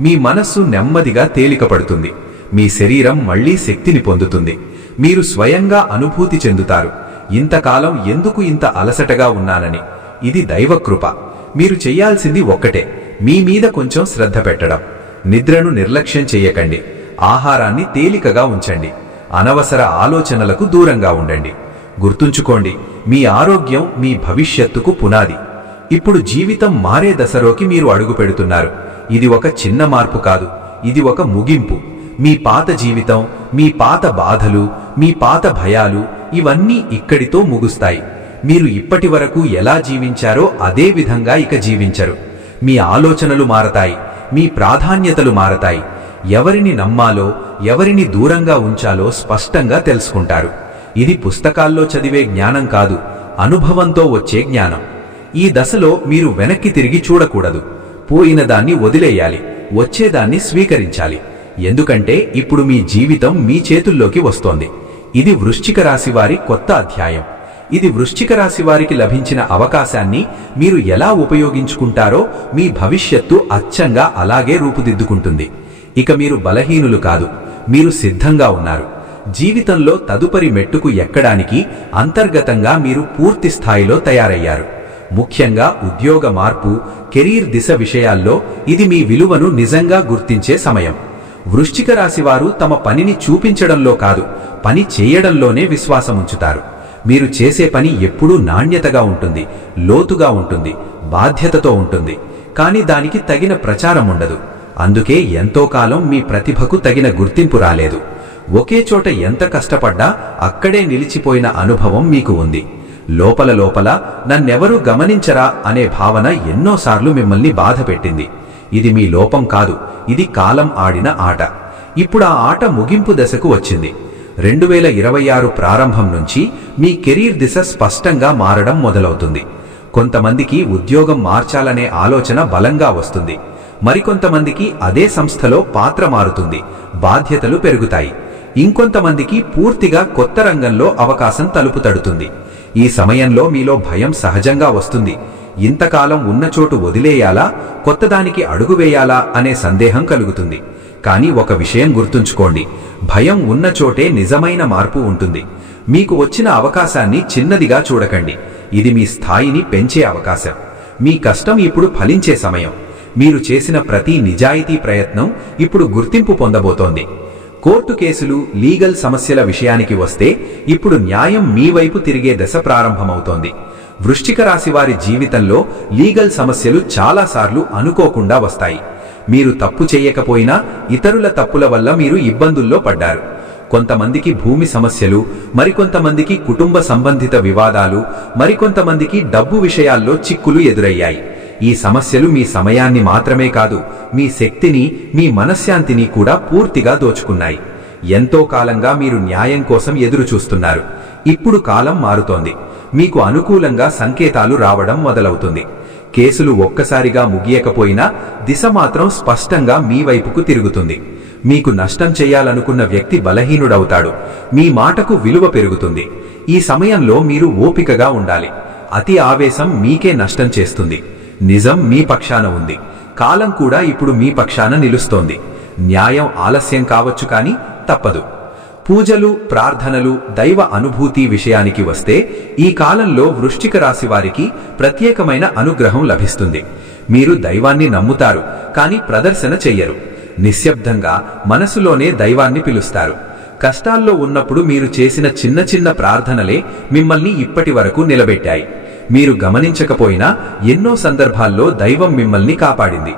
మీ మనస్సు నెమ్మదిగా తేలికపడుతుంది. మీ శరీరం మళ్లీ శక్తిని పొందుతుంది. మీరు స్వయంగా అనుభూతి చెందుతారు, ఇంతకాలం ఎందుకు ఇంత అలసటగా ఉన్నానని. ఇది దైవకృప. మీరు చెయ్యాల్సింది ఒక్కటే, మీ మీద కొంచెం శ్రద్ధ పెట్టడం. నిద్రను నిర్లక్ష్యం చెయ్యకండి. ఆహారాన్ని తేలికగా ఉంచండి. అనవసర ఆలోచనలకు దూరంగా ఉండండి. గుర్తుంచుకోండి, మీ ఆరోగ్యం మీ భవిష్యత్తుకు పునాది. ఇప్పుడు జీవితం మారే దశలోకి మీరు అడుగు పెడుతున్నారు. ఇది ఒక చిన్న మార్పు కాదు, ఇది ఒక ముగింపు. మీ పాత జీవితం, మీ పాత బాధలు, మీ పాత భయాలు ఇవన్నీ ఇక్కడితో ముగుస్తాయి. మీరు ఇప్పటి వరకు ఎలా జీవించారో అదే విధంగా ఇక జీవించరు. మీ ఆలోచనలు మారతాయి, మీ ప్రాధాన్యతలు మారతాయి. ఎవరిని నమ్మాలో, ఎవరిని దూరంగా ఉంచాలో స్పష్టంగా తెలుసుకుంటారు. ఇది పుస్తకాల్లో చదివే జ్ఞానం కాదు, అనుభవంతో వచ్చే జ్ఞానం. ఈ దశలో మీరు వెనక్కి తిరిగి చూడకూడదు. పోయిన దాన్ని వదిలేయాలి, వచ్చేదాన్ని స్వీకరించాలి. ఎందుకంటే ఇప్పుడు మీ జీవితం మీ చేతుల్లోకి వస్తోంది. ఇది వృశ్చిక రాశి వారి కొత్త అధ్యాయం. ఇది వృశ్చిక రాశి వారికి లభించిన అవకాశాన్ని మీరు ఎలా ఉపయోగించుకుంటారో మీ భవిష్యత్తు అచ్చంగా అలాగే రూపుదిద్దుకుంటుంది. ఇక మీరు బలహీనులు కాదు, మీరు సిద్ధంగా ఉన్నారు. జీవితంలో తదుపరి మెట్టుకు ఎక్కడానికి అంతర్గతంగా మీరు పూర్తి స్థాయిలో తయారయ్యారు. ముఖ్యంగా ఉద్యోగ మార్పు, కెరీర్ దిశ విషయాల్లో ఇది మీ విలువను నిజంగా గుర్తించే సమయం. వృశ్చిక రాశివారు తమ పనిని చూపించడంలో కాదు, పని చేయడంలోనే విశ్వాసముంచుతారు. మీరు చేసే పని ఎప్పుడూ నాణ్యతగా ఉంటుంది, లోతుగా ఉంటుంది, బాధ్యతతో ఉంటుంది. కానీ దానికి తగిన ప్రచారం ఉండదు. అందుకే ఎంతో కాలం మీ ప్రతిభకు తగిన గుర్తింపు రాలేదు. ఒకే చోట ఎంత కష్టపడ్డా అక్కడే నిలిచిపోయిన అనుభవం మీకు ఉంది. లోపల లోపల నన్నెవరూ గమనించరా అనే భావన ఎన్నోసార్లు మిమ్మల్ని బాధ పెట్టింది. ఇది మీ లోపం కాదు, ఇది కాలం ఆడిన ఆట. ఇప్పుడు ఆ ఆట ముగింపు దశకు వచ్చింది. 2026 ప్రారంభం నుంచి మీ కెరీర్ దిశ స్పష్టంగా మారడం మొదలవుతుంది. కొంతమందికి ఉద్యోగం మార్చాలనే ఆలోచన బలంగా వస్తుంది. మరికొంతమందికి అదే సంస్థలో పాత్ర మారుతుంది, బాధ్యతలు పెరుగుతాయి. ఇంకొంతమందికి పూర్తిగా కొత్త రంగంలో అవకాశం తలుపు తడుతుంది. ఈ సమయంలో మీలో భయం సహజంగా వస్తుంది. ఇంతకాలం ఉన్న చోటు వదిలేయాలా, కొత్తదానికి అడుగు వేయాలా అనే సందేహం కలుగుతుంది. కానీ ఒక విషయం గుర్తుంచుకోండి, భయం ఉన్న చోటే నిజమైన మార్పు ఉంటుంది. మీకు వచ్చిన అవకాశాన్ని చిన్నదిగా చూడకండి. ఇది మీ స్థాయిని పెంచే అవకాశం. మీ కష్టం ఇప్పుడు ఫలించే సమయం. మీరు చేసిన ప్రతి నిజాయితీ ప్రయత్నం ఇప్పుడు గుర్తింపు పొందబోతోంది. కోర్టు కేసులు, లీగల్ సమస్యల విషయానికి వస్తే ఇప్పుడు న్యాయం మీ వైపు తిరిగే దశ ప్రారంభమవుతోంది. వృశ్చిక రాశి వారి జీవితంలో లీగల్ సమస్యలు చాలాసార్లు అనుకోకుండా వస్తాయి. మీరు తప్పు చేయకపోయినా ఇతరుల తప్పుల వల్ల మీరు ఇబ్బందుల్లో పడ్డారు. కొంతమందికి భూమి సమస్యలు, మరికొంతమందికి కుటుంబ సంబంధిత వివాదాలు, మరికొంతమందికి డబ్బు విషయాల్లో చిక్కులు ఎదురయ్యాయి. ఈ సమస్యలు మీ సమయాన్ని మాత్రమే కాదు, మీ శక్తిని, మీ మనశ్శాంతిని కూడా పూర్తిగా దోచుకున్నాయి. ఎంతో కాలంగా మీరు న్యాయం కోసం ఎదురు చూస్తున్నారు. ఇప్పుడు కాలం మారుతోంది. మీకు అనుకూలంగా సంకేతాలు రావడం మొదలవుతుంది. కేసులు ఒక్కసారిగా ముగియకపోయినా దిశ మాత్రం స్పష్టంగా మీ వైపుకు తిరుగుతుంది. మీకు నష్టం చేయాలనుకున్న వ్యక్తి బలహీనుడవుతాడు. మీ మాటకు విలువ పెరుగుతుంది. ఈ సమయంలో మీరు ఓపికగా ఉండాలి. అతి ఆవేశం మీకే నష్టం చేస్తుంది. నిజం మీ పక్షాన ఉంది. కాలం కూడా ఇప్పుడు మీ పక్షాన నిలుస్తోంది. న్యాయం ఆలస్యం కావచ్చు, కానీ తప్పదు. పూజలు, ప్రార్థనలు, దైవ అనుభూతి విషయానికి వస్తే ఈ కాలంలో వృశ్చిక రాశి వారికి ప్రత్యేకమైన అనుగ్రహం లభిస్తుంది. మీరు దైవాన్ని నమ్ముతారు, కానీ ప్రదర్శన చెయ్యరు. నిశ్శబ్దంగా మనసులోనే దైవాన్ని పిలుస్తారు. కష్టాల్లో ఉన్నప్పుడు మీరు చేసిన చిన్న చిన్న ప్రార్థనలే మిమ్మల్ని ఇప్పటి వరకు నిలబెట్టాయి. మీరు గమనించకపోయినా ఎన్నో సందర్భాల్లో దైవం మిమ్మల్ని కాపాడింది.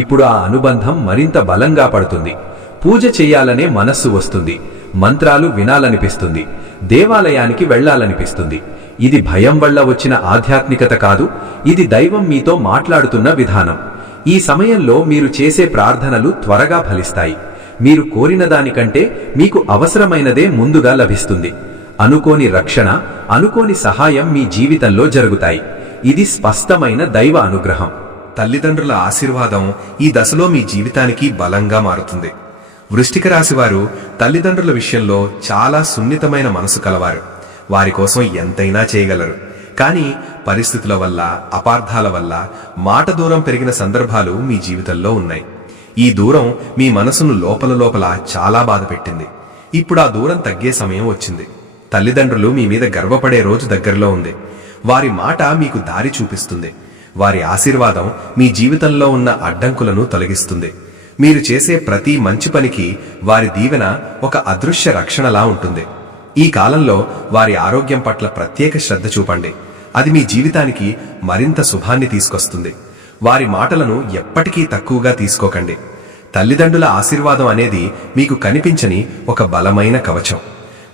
ఇప్పుడు ఆ అనుబంధం మరింత బలంగా పడుతుంది. పూజ చెయ్యాలనే మనస్సు వస్తుంది. మంత్రాలు వినాలనిపిస్తుంది. దేవాలయానికి వెళ్లాలనిపిస్తుంది. ఇది భయం వల్ల వచ్చిన ఆధ్యాత్మికత కాదు, ఇది దైవం మీతో మాట్లాడుతున్న విధానం. ఈ సమయంలో మీరు చేసే ప్రార్థనలు త్వరగా ఫలిస్తాయి. మీరు కోరిన దానికంటే మీకు అవసరమైనదే ముందుగా లభిస్తుంది. అనుకోని రక్షణ, అనుకోని సహాయం మీ జీవితంలో జరుగుతాయి. ఇది స్పష్టమైన దైవ అనుగ్రహం. తల్లిదండ్రుల ఆశీర్వాదం ఈ దశలో మీ జీవితానికి బలంగా మారుతుంది. వృశ్చిక రాశి వారు తల్లిదండ్రుల విషయంలో చాలా సున్నితమైన మనసు కలవారు. వారి కోసం ఎంతైనా చేయగలరు. కానీ పరిస్థితుల వల్ల, అపార్థాల వల్ల మాట దూరం పెరిగిన సందర్భాలు మీ జీవితంలో ఉన్నాయి. ఈ దూరం మీ మనసును లోపల లోపల చాలా బాధ పెట్టింది. ఇప్పుడు ఆ దూరం తగ్గే సమయం వచ్చింది. తల్లిదండ్రులు మీ మీద గర్వపడే రోజు దగ్గరలో ఉంది. వారి మాట మీకు దారి చూపిస్తుంది. వారి ఆశీర్వాదం మీ జీవితంలో ఉన్న అడ్డంకులను తొలగిస్తుంది. మీరు చేసే ప్రతి మంచి పనికి వారి దీవెన ఒక అదృశ్య రక్షణలా ఉంటుంది. ఈ కాలంలో వారి ఆరోగ్యం పట్ల ప్రత్యేక శ్రద్ధ చూపండి. అది మీ జీవితానికి మరింత శుభాన్ని తీసుకొస్తుంది. వారి మాటలను ఎప్పటికీ తక్కువగా తీసుకోకండి. తల్లిదండ్రుల ఆశీర్వాదం అనేది మీకు కనిపించని ఒక బలమైన కవచం.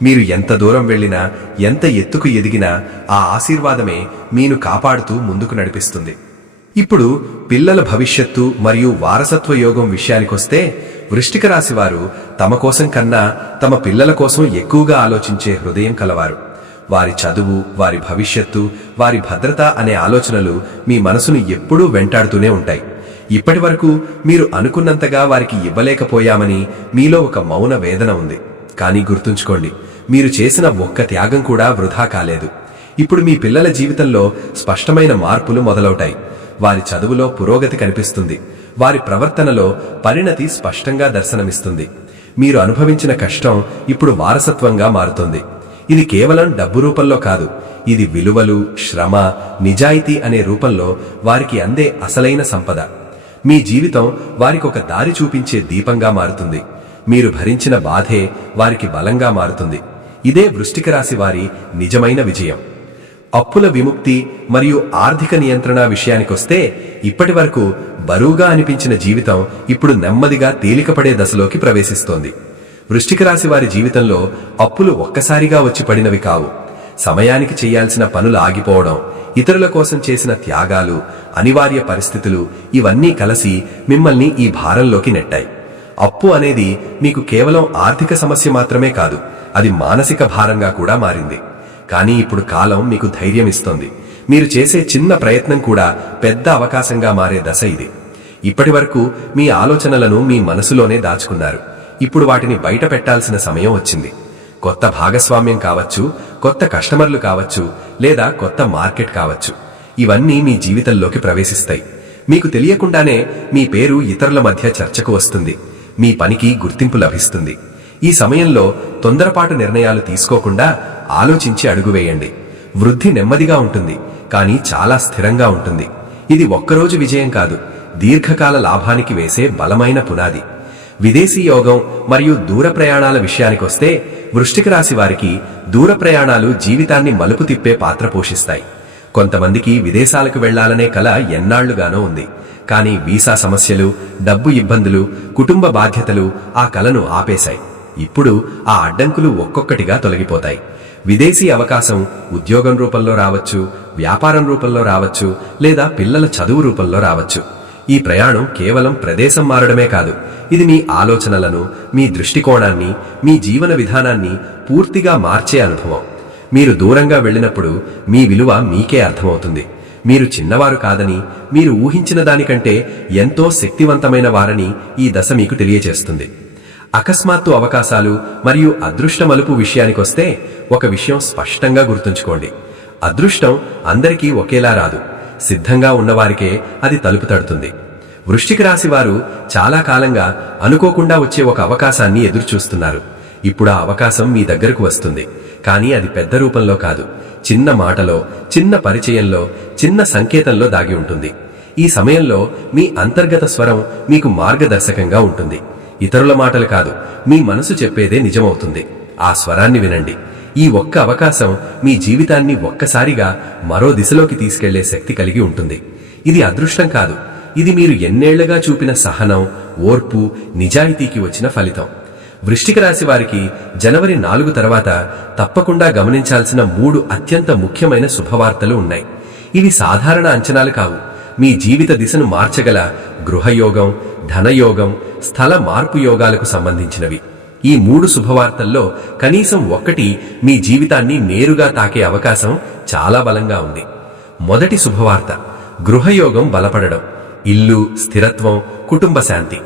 మీరు ఎంత దూరం వెళ్ళినా, ఎంత ఎత్తుకు ఎదిగినా ఆ ఆశీర్వాదమే మీను కాపాడుతూ ముందుకు నడిపిస్తుంది. ఇప్పుడు పిల్లల భవిష్యత్తు మరియు వారసత్వ యోగం విషయానికొస్తే వృశ్చిక రాశి వారు తమ కోసం కన్నా తమ పిల్లల కోసం ఎక్కువగా ఆలోచించే హృదయం కలవారు. వారి చదువు, వారి భవిష్యత్తు, వారి భద్రత అనే ఆలోచనలు మీ మనసును ఎప్పుడూ వెంటాడుతూనే ఉంటాయి. ఇప్పటి వరకు మీరు అనుకున్నంతగా వారికి ఇవ్వలేకపోయామని మీలో ఒక మౌన వేదన ఉంది. కానీ గుర్తుంచుకోండి, మీరు చేసిన ఒక్క త్యాగం కూడా వృధా కాలేదు. ఇప్పుడు మీ పిల్లల జీవితంలో స్పష్టమైన మార్పులు మొదలవుతాయి. వారి చదువులో పురోగతి కనిపిస్తుంది. వారి ప్రవర్తనలో పరిణతి స్పష్టంగా దర్శనమిస్తుంది. మీరు అనుభవించిన కష్టం ఇప్పుడు వారసత్వంగా మారుతుంది. ఇది కేవలం డబ్బు రూపంలో కాదు, ఇది విలువలు, శ్రమ, నిజాయితీ అనే రూపంలో వారికి అందే అసలైన సంపద. మీ జీవితం వారికి ఒక దారి చూపించే దీపంగా మారుతుంది. మీరు భరించిన బాధే వారికి బలంగా మారుతుంది. ఇదే వృశ్చిక రాశి వారి నిజమైన విజయం. అప్పుల విముక్తి మరియు ఆర్థిక నియంత్రణ విషయానికొస్తే ఇప్పటి వరకు బరువుగా అనిపించిన జీవితం ఇప్పుడు నెమ్మదిగా తేలికపడే దశలోకి ప్రవేశిస్తోంది. వృశ్చిక రాశి వారి జీవితంలో అప్పులు ఒక్కసారిగా వచ్చి పడినవి కావు. సమయానికి చేయాల్సిన పనులు ఆగిపోవడం, ఇతరుల కోసం చేసిన త్యాగాలు, అనివార్య పరిస్థితులు ఇవన్నీ కలిసి మిమ్మల్ని ఈ భారంలోకి నెట్టాయి. అప్పు అనేది మీకు కేవలం ఆర్థిక సమస్య మాత్రమే కాదు, అది మానసిక భారంగా కూడా మారింది. కానీ ఇప్పుడు కాలం మీకు ధైర్యం ఇస్తోంది. మీరు చేసే చిన్న ప్రయత్నం కూడా పెద్ద అవకాశంగా మారే దశ ఇది. ఇప్పటి వరకు మీ ఆలోచనలను మీ మనసులోనే దాచుకున్నారు. ఇప్పుడు వాటిని బయట పెట్టాల్సిన సమయం వచ్చింది. కొత్త భాగస్వామ్యం కావచ్చు, కొత్త కస్టమర్లు కావచ్చు, లేదా కొత్త మార్కెట్ కావచ్చు, ఇవన్నీ మీ జీవితంలోకి ప్రవేశిస్తాయి. మీకు తెలియకుండానే మీ పేరు ఇతరుల మధ్య చర్చకు వస్తుంది. మీ పనికి గుర్తింపు లభిస్తుంది. ఈ సమయంలో తొందరపాటు నిర్ణయాలు తీసుకోకుండా ఆలోచించి అడుగు వేయండి. వృద్ధి నెమ్మదిగా ఉంటుంది, కానీ చాలా స్థిరంగా ఉంటుంది. ఇది ఒక్కరోజు విజయం కాదు, దీర్ఘకాల లాభానికి వేసే బలమైన పునాది. విదేశీ యోగం మరియు దూర ప్రయాణాల విషయానికొస్తే వృశ్చిక రాశి వారికి దూర ప్రయాణాలు జీవితాన్ని మలుపు తిప్పే పాత్ర పోషిస్తాయి. కొంతమందికి విదేశాలకు వెళ్లాలనే కల ఎన్నాళ్లుగానో ఉంది. కానీ వీసా సమస్యలు, డబ్బు ఇబ్బందులు, కుటుంబ బాధ్యతలు ఆ కలను ఆపేశాయి. ఇప్పుడు ఆ అడ్డంకులు ఒక్కొక్కటిగా తొలగిపోతాయి. విదేశీ అవకాశం ఉద్యోగం రూపంలో రావచ్చు, వ్యాపారం రూపంలో రావచ్చు, లేదా పిల్లల చదువు రూపంలో రావచ్చు. ఈ ప్రయాణం కేవలం ప్రదేశం మారడమే కాదు, ఇది మీ ఆలోచనలను, మీ దృష్టికోణాన్ని, మీ జీవన విధానాన్ని పూర్తిగా మార్చే అనుభవం. మీరు దూరంగా వెళ్ళినప్పుడు మీ విలువ మీకే అర్థమవుతుంది. మీరు చిన్నవారు కాదని, మీరు ఊహించిన దానికంటే ఎంతో శక్తివంతమైన వారని ఈ దశ మీకు తెలియజేస్తుంది. అకస్మాత్తు అవకాశాలు మరియు అదృష్ట మలుపు విషయానికొస్తే ఒక విషయం స్పష్టంగా గుర్తుంచుకోండి. అదృష్టం అందరికీ ఒకేలా రాదు. సిద్ధంగా ఉన్నవారికే అది తలుపు తడుతుంది. వృశ్చిక రాశి వారు చాలా కాలంగా అనుకోకుండా వచ్చే ఒక అవకాశాన్ని ఎదురుచూస్తున్నారు. ఇప్పుడు ఆ అవకాశం మీ దగ్గరకు వస్తుంది. కానీ అది పెద్ద రూపంలో కాదు, చిన్న మాటలో, చిన్న పరిచయంలో, చిన్న సంకేతంలో దాగి ఉంటుంది. ఈ సమయంలో మీ అంతర్గత స్వరం మీకు మార్గదర్శకంగా ఉంటుంది. ఇతరుల మాటలు కాదు, మీ మనసు చెప్పేదే నిజమవుతుంది. ఆ స్వరాన్ని వినండి. ఈ ఒక్క అవకాశం మీ జీవితాన్ని ఒక్కసారిగా మరో దిశలోకి తీసుకెళ్లే శక్తి కలిగి ఉంటుంది. ఇది అదృష్టం కాదు, ఇది మీరు ఎన్నేళ్లుగా చూపిన సహనం, ఓర్పు, నిజాయితీకి వచ్చిన ఫలితం. వృశ్చిక రాశి వారికి జనవరి 4 తర్వాత తప్పకుండా గమనించాల్సిన 3 అత్యంత ముఖ్యమైన శుభవార్తలు ఉన్నాయి. ఇవి సాధారణ అంచనాలు కావు. మీ జీవిత దిశను మార్చగల గృహయోగం, ధనయోగం, స్థల మార్పు యోగాలకు సంబంధించినవి. ఈ 3 శుభవార్తల్లో కనీసం ఒక్కటి మీ జీవితాన్ని నేరుగా తాకే అవకాశం చాలా బలంగా ఉంది. మొదటి శుభవార్త, గృహయోగం బలపడడం. ఇల్లు, స్థిరత్వం, కుటుంబ శాంతి.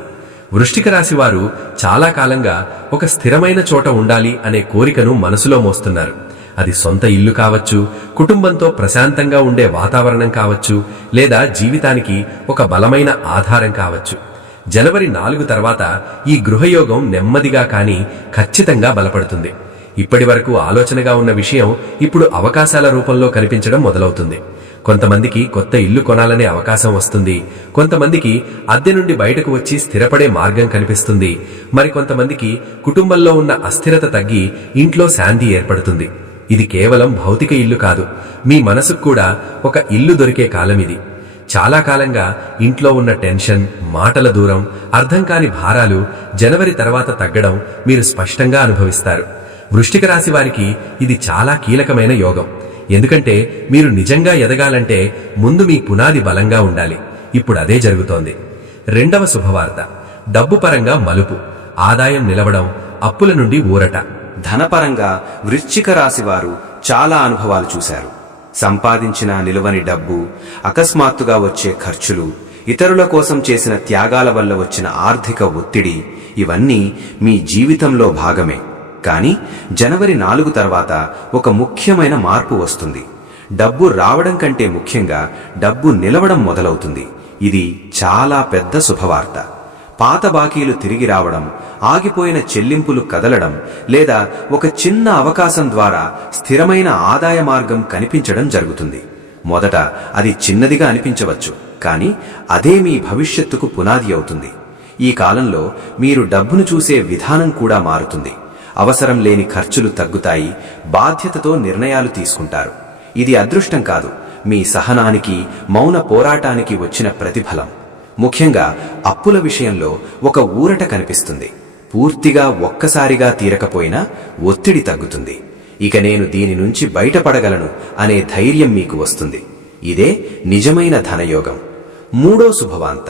వృశ్చిక రాశి వారు చాలా కాలంగా ఒక స్థిరమైన చోట ఉండాలి అనే కోరికను మనసులో మోస్తున్నారు. అది సొంత ఇల్లు కావచ్చు, కుటుంబంతో ప్రశాంతంగా ఉండే వాతావరణం కావచ్చు, లేదా జీవితానికి ఒక బలమైన ఆధారం కావచ్చు. జనవరి 4 తర్వాత ఈ గృహయోగం నెమ్మదిగా కానీ ఖచ్చితంగా బలపడుతుంది. ఇప్పటి వరకు ఆలోచనగా ఉన్న విషయం ఇప్పుడు అవకాశాల రూపంలో కనిపించడం మొదలవుతుంది. కొంతమందికి కొత్త ఇల్లు కొనాలనే అవకాశం వస్తుంది. కొంతమందికి అద్దె నుండి బయటకు వచ్చి స్థిరపడే మార్గం కనిపిస్తుంది. మరికొంతమందికి కుటుంబంలో ఉన్న అస్థిరత తగ్గి ఇంట్లో శాంతి ఏర్పడుతుంది. ఇది కేవలం భౌతిక ఇల్లు కాదు, మీ మనసుకు కూడా ఒక ఇల్లు దొరికే కాలం ఇది. చాలా కాలంగా ఇంట్లో ఉన్న టెన్షన్, మాటల దూరం, అర్థం కాని భారాలు జనవరి తర్వాత తగ్గడం మీరు స్పష్టంగా అనుభవిస్తారు. వృశ్చిక రాశి వారికి ఇది చాలా కీలకమైన యోగం. ఎందుకంటే మీరు నిజంగా ఎదగాలంటే ముందు మీ పునాది బలంగా ఉండాలి. ఇప్పుడు అదే జరుగుతోంది. రెండవ శుభవార్త, డబ్బు పరంగా మలుపు. ఆదాయం నిలవడం, అప్పుల నుండి ఊరట. ధనపరంగా వృశ్చిక రాశి వారు చాలా అనుభవాలు చూశారు. సంపాదించిన నిలువని డబ్బు, అకస్మాత్తుగా వచ్చే ఖర్చులు, ఇతరుల కోసం చేసిన త్యాగాల వల్ల వచ్చిన ఆర్థిక ఒత్తిడి, ఇవన్నీ మీ జీవితంలో భాగమే. కానీ జనవరి 4 తర్వాత ఒక ముఖ్యమైన మార్పు వస్తుంది. డబ్బు రావడం కంటే ముఖ్యంగా డబ్బు నిలవడం మొదలవుతుంది. ఇది చాలా పెద్ద శుభవార్త. పాత బాకీలు తిరిగి రావడం, ఆగిపోయిన చెల్లింపులు కదలడం, లేదా ఒక చిన్న అవకాశం ద్వారా స్థిరమైన ఆదాయ మార్గం కనిపించడం జరుగుతుంది. మొదట అది చిన్నదిగా అనిపించవచ్చు, కానీ అదే మీ భవిష్యత్తుకు పునాది అవుతుంది. ఈ కాలంలో మీరు డబ్బును చూసే విధానం కూడా మారుతుంది. అవసరం లేని ఖర్చులు తగ్గుతాయి, బాధ్యతతో నిర్ణయాలు తీసుకుంటారు. ఇది అదృష్టం కాదు, మీ సహనానికి, మౌన పోరాటానికి వచ్చిన ప్రతిఫలం. ముఖ్యంగా అప్పుల విషయంలో ఒక ఊరట కనిపిస్తుంది. పూర్తిగా ఒక్కసారిగా తీరకపోయినా ఒత్తిడి తగ్గుతుంది. ఇక నేను దీని నుంచి బయటపడగలను అనే ధైర్యం మీకు వస్తుంది. ఇదే నిజమైన ధనయోగం. మూడో శుభవార్త,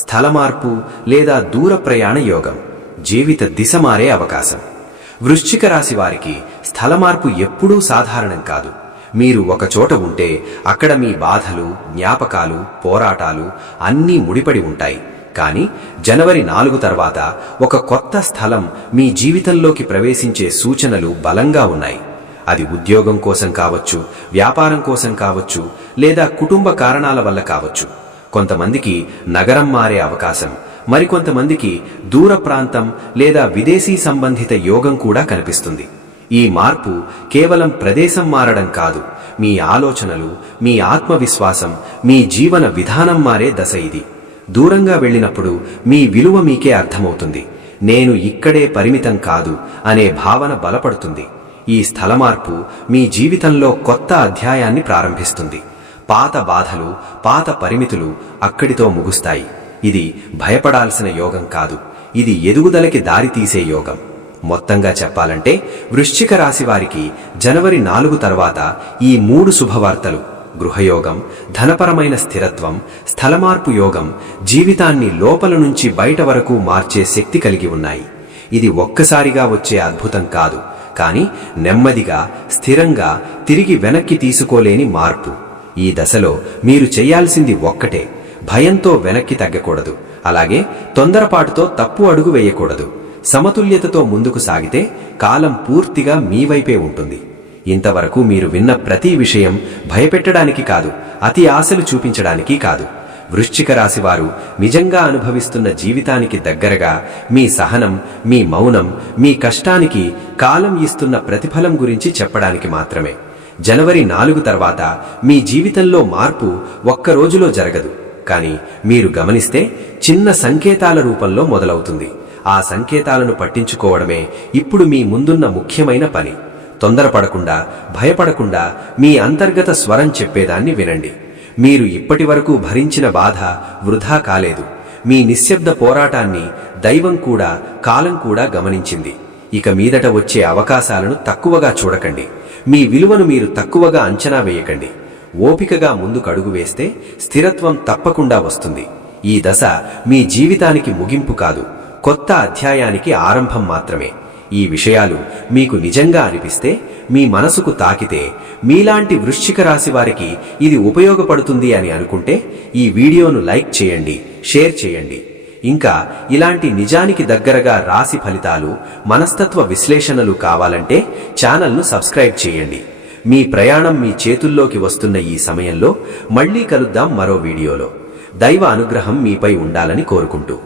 స్థల మార్పు లేదా దూర ప్రయాణ యోగం. జీవిత దిశ మారే అవకాశం. వృశ్చిక రాశి వారికి స్థల మార్పు ఎప్పుడూ సాధారణం కాదు. మీరు ఒక చోట ఉంటే అక్కడ మీ బాధలు, జ్ఞాపకాలు, పోరాటాలు అన్నీ ముడిపడి ఉంటాయి. కానీ జనవరి 4 తర్వాత ఒక కొత్త స్థలం మీ జీవితంలోకి ప్రవేశించే సూచనలు బలంగా ఉన్నాయి. అది ఉద్యోగం కోసం కావచ్చు, వ్యాపారం కోసం కావచ్చు, లేదా కుటుంబ కారణాల వల్ల కావచ్చు. కొంతమందికి నగరం మారే అవకాశం, మరికొంతమందికి దూర ప్రాంతం లేదా విదేశీ సంబంధిత యోగం కూడా కనిపిస్తుంది. ఈ మార్పు కేవలం ప్రదేశం మారడం కాదు, మీ ఆలోచనలు, మీ ఆత్మవిశ్వాసం, మీ జీవన విధానం మారే దశ ఇది. దూరంగా వెళ్ళినప్పుడు మీ విలువ మీకే అర్థమవుతుంది. నేను ఇక్కడే పరిమితం కాదు అనే భావన బలపడుతుంది. ఈ స్థల మార్పు మీ జీవితంలో కొత్త అధ్యాయాన్ని ప్రారంభిస్తుంది. పాత బాధలు, పాత పరిమితులు అక్కడితో ముగుస్తాయి. ఇది భయపడాల్సిన యోగం కాదు, ఇది ఎదుగుదలకి దారితీసే యోగం. మొత్తంగా చెప్పాలంటే వృశ్చిక రాశి వారికి జనవరి 4 తర్వాత ఈ 3 శుభవార్తలు, గృహయోగం, ధనపరమైన స్థిరత్వం, స్థలమార్పు యోగం జీవితాన్ని లోపల నుంచి బయట వరకు మార్చే శక్తి కలిగి ఉన్నాయి. ఇది ఒక్కసారిగా వచ్చే అద్భుతం కాదు, కానీ నెమ్మదిగా, స్థిరంగా తిరిగి వెనక్కి తీసుకోలేని మార్పు. ఈ దశలో మీరు చేయాల్సింది ఒక్కటే, భయంతో వెనక్కి తగ్గకూడదు, అలాగే తొందరపాటుతో తప్పు అడుగు వేయకూడదు. సమతుల్యతతో ముందుకు సాగితే కాలం పూర్తిగా మీ వైపే ఉంటుంది. ఇంతవరకు మీరు విన్న ప్రతి విషయం భయపెట్టడానికి కాదు, అతి ఆశలు చూపించడానికి కాదు. వృశ్చిక రాశివారు నిజంగా అనుభవిస్తున్న జీవితానికి దగ్గరగా మీ సహనం, మీ మౌనం, మీ కష్టానికి కాలం ఇస్తున్న ప్రతిఫలం గురించి చెప్పడానికి మాత్రమే. జనవరి 4 తర్వాత మీ జీవితంలో మార్పు ఒక్క రోజులో జరగదు, కానీ మీరు గమనిస్తే చిన్న సంకేతాల రూపంలో మొదలవుతుంది. ఆ సంకేతాలను పట్టించుకోవడమే ఇప్పుడు మీ ముందున్న ముఖ్యమైన పని. తొందరపడకుండా, భయపడకుండా మీ అంతర్గత స్వరం చెప్పేదాన్ని వినండి. మీరు ఇప్పటివరకు భరించిన బాధ వృధా కాలేదు. మీ నిశ్శబ్ద పోరాటాన్ని దైవం కూడా, కాలం కూడా గమనించింది. ఇక మీదట వచ్చే అవకాశాలను తక్కువగా చూడకండి. మీ విలువను మీరు తక్కువగా అంచనా వేయకండి. ఓపికగా ముందుకడుగు వేస్తే స్థిరత్వం తప్పకుండా వస్తుంది. ఈ దశ మీ జీవితానికి ముగింపు కాదు, కొత్త అధ్యాయానికి ఆరంభం మాత్రమే. ఈ విషయాలు మీకు నిజంగా అనిపిస్తే, మీ మనసుకు తాకితే, మీలాంటి వృశ్చిక రాశి వారికి ఇది ఉపయోగపడుతుంది అని అనుకుంటే ఈ వీడియోను లైక్ చేయండి, షేర్ చేయండి. ఇంకా ఇలాంటి నిజానికి దగ్గరగా రాశి ఫలితాలు, మనస్తత్వ విశ్లేషణలు కావాలంటే ఛానల్ను సబ్స్క్రైబ్ చేయండి. మీ ప్రయాణం మీ చేతుల్లోకి వస్తున్న ఈ సమయంలో మళ్ళీ కలుద్దాం మరో వీడియోలో. దైవ అనుగ్రహం మీపై ఉండాలని కోరుకుంటూ